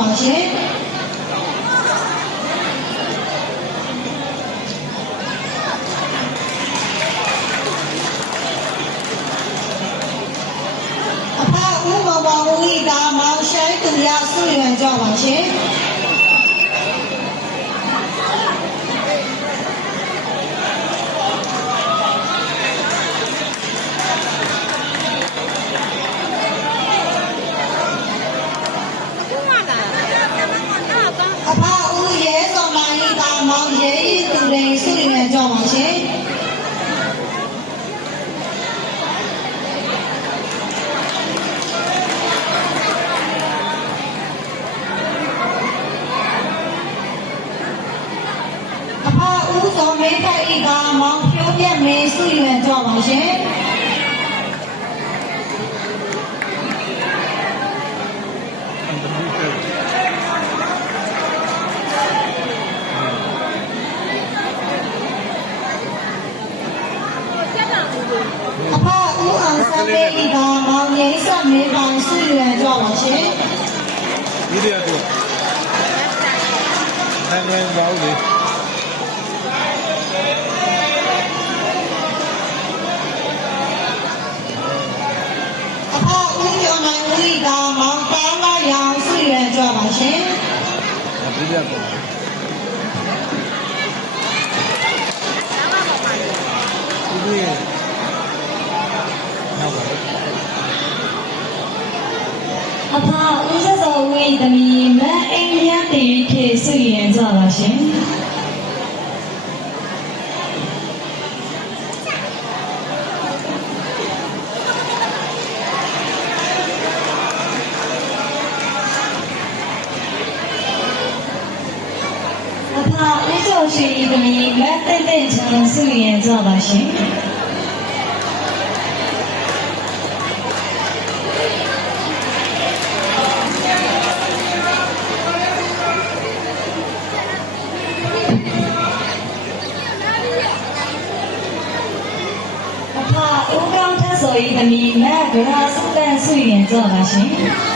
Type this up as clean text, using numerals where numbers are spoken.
ပါရှင်အဖဦးမောင်မောင်ဦးဤကမောင်ရှိုင်းသူရဆုရွယ်ကြပါရှင်အဖဦးရဲစော်နိုင်ဤကမောင်ရဲဤသူရင်းဆုရွယ်ကြပါရှင်ဦးစောမေးခိုင်ဤကမောင်ဖြိုးပြက်မေးဆုရွယ်ကြပါရှင်အဖဦးအောင်စမေးဤကမောင်ငိမ့်ဆက်မေးပိုင်ဆုရွယ်ကြပါရှင်ဒီရတော့နိုင်ပါဦးလေမောင်တောင်းလာရောင်ဆွေရကြပါရှင်ဒီရတော့ဒီရအဖဦးစောဝေးသမီးမအိမ်ရတေခေဆွေရကြပါရှင်ဦးကျော်ရှိသမီးလက်တဲ့တဲ့ချမ်းဆုရင်ကြပါရှင်အဖဦးကောင်းထက်ဆိုဤသမီးလက်ဂရာစုတန်ဆုရင်ကြပါရှင်